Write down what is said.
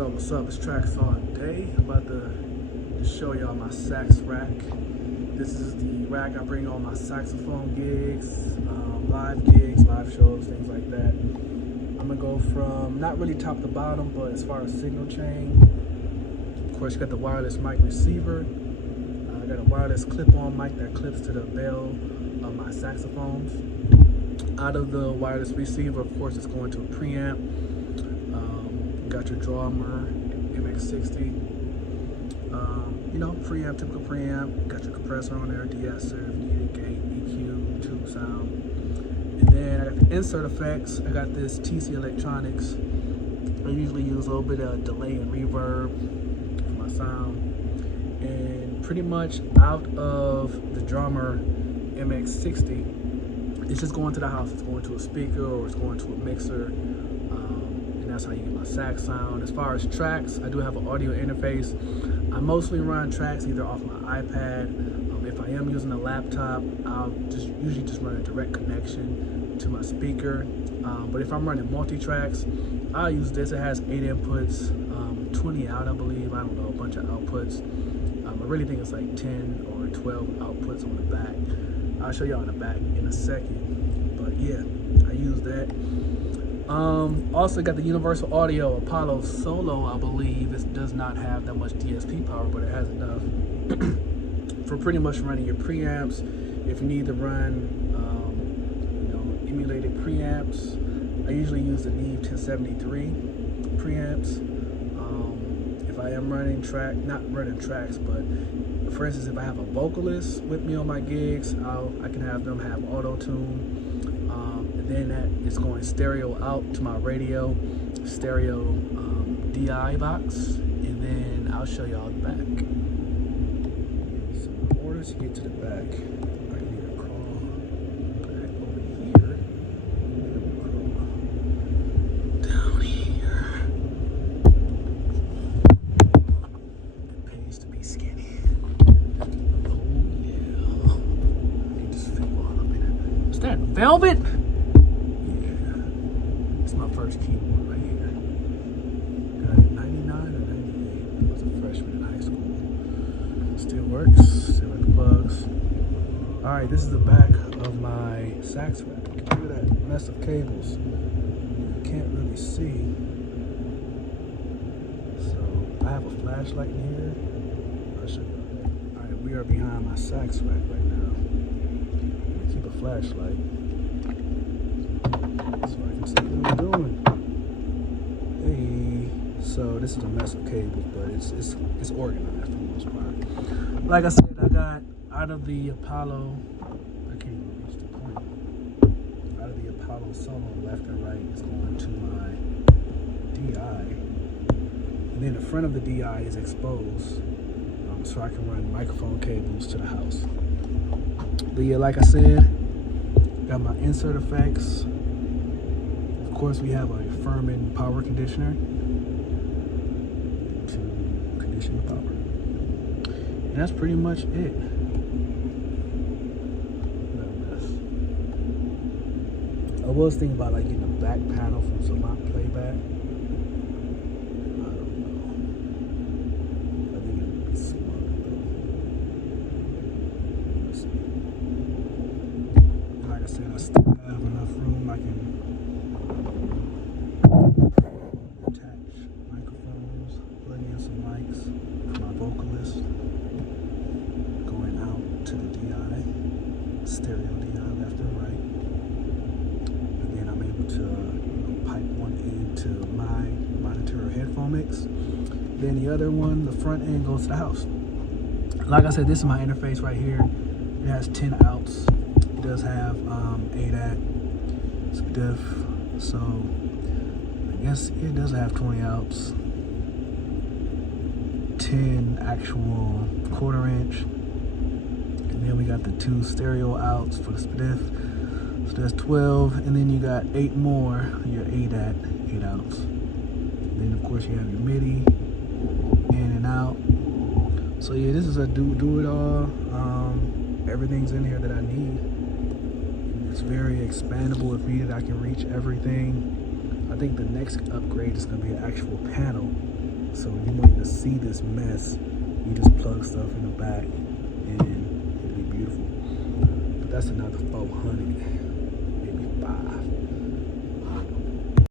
What's up? It's Tracks All Day. I'm about to show y'all my Sax Rack. This is the rack I bring on my saxophone gigs, live gigs, live shows, things like that. I'm gonna go from not really top to bottom, but as far as signal chain, of course you got the wireless mic receiver. I got a wireless clip-on mic that clips to the bell of my saxophones. Out of the wireless receiver, of course, it's going to a preamp. Got your drummer, MX60, preamp, typical preamp. Got your compressor on there, de-esser if you need a gate, EQ, tube sound. And then I got the insert effects. I got this TC Electronics. I usually use a little bit of delay and reverb for my sound. And pretty much out of the drummer MX60, it's just going to the house. It's going to a speaker or it's going to a mixer. That's how you get my sax sound. As far as tracks, I do have an audio interface. I mostly run tracks either off my iPad. If I am using a laptop, I'll usually just run a direct connection to my speaker. But if I'm running multi-tracks, I'll use this. It has 8 inputs, 20 out, I believe. I don't know, a bunch of outputs. I really think it's like 10 or 12 outputs on the back. I'll show y'all in the back in a second. But yeah, I use that. Also got the Universal Audio Apollo Solo, I believe. It does not have that much DSP power, but it has enough for pretty much running your preamps. If you need to run, emulated preamps, I usually use the Neve 1073 preamps. If I am running not running tracks, but for instance, if I have a vocalist with me on my gigs, I can have them have AutoTune. Then that is going stereo out to my radio, stereo DI box, and then I'll show y'all the back. So in order to get to the back, I need to crawl back over here, and crawl down here. It pays to be skinny. Oh yeah. I need this thing all up in it. Is that velvet? First keyboard right here. Got it 99 or 98. I was a freshman in high school. Still works. Still like the bugs. Alright, this is the back of my Sax Rack. Look at that mess of cables. You can't really see. So I have a flashlight in here. I'll show you. Alright, we are behind my Sax Rack right now. I keep a flashlight so I can see what I'm doing. Hey, so this is a mess of cables, but it's organized for the most part. Like I said, I got out of the Apollo, I can't even reach the point. Out of the Apollo Solo, left and right is going to my DI, and then the front of the DI is exposed, so I can run microphone cables to the house. But yeah, like I said, got my insert effects. Of course, we have a Furman power conditioner to condition the power. And that's pretty much it. I was thinking about like getting a back panel from some playback. I don't know. I think it would be smart though. Let's see. Like I said, I still have enough room I can attach microphones, plug in some mics for my vocalist, going out to the DI, stereo DI left and right, and then I'm able to pipe one into my monitor or headphone mix. Then the other one, the front end, goes to the house. Like I said, this is my interface right here. It has 10 outs. It does have ADAT, diff, so I guess it does have 20 outs, 10 actual 1/4 inch, and then we got the 2 stereo outs for the SPDIF, so that's 12, and then you got 8 more, your ADAT, 8 outs. Then of course you have your MIDI, in and out. So yeah, this is a do it all. Everything's in here that I need. It's very expandable if needed. I can reach everything. I think the next upgrade is going to be an actual panel So you want to see this mess, you just plug stuff in the back and it'll be beautiful. But that's another 400.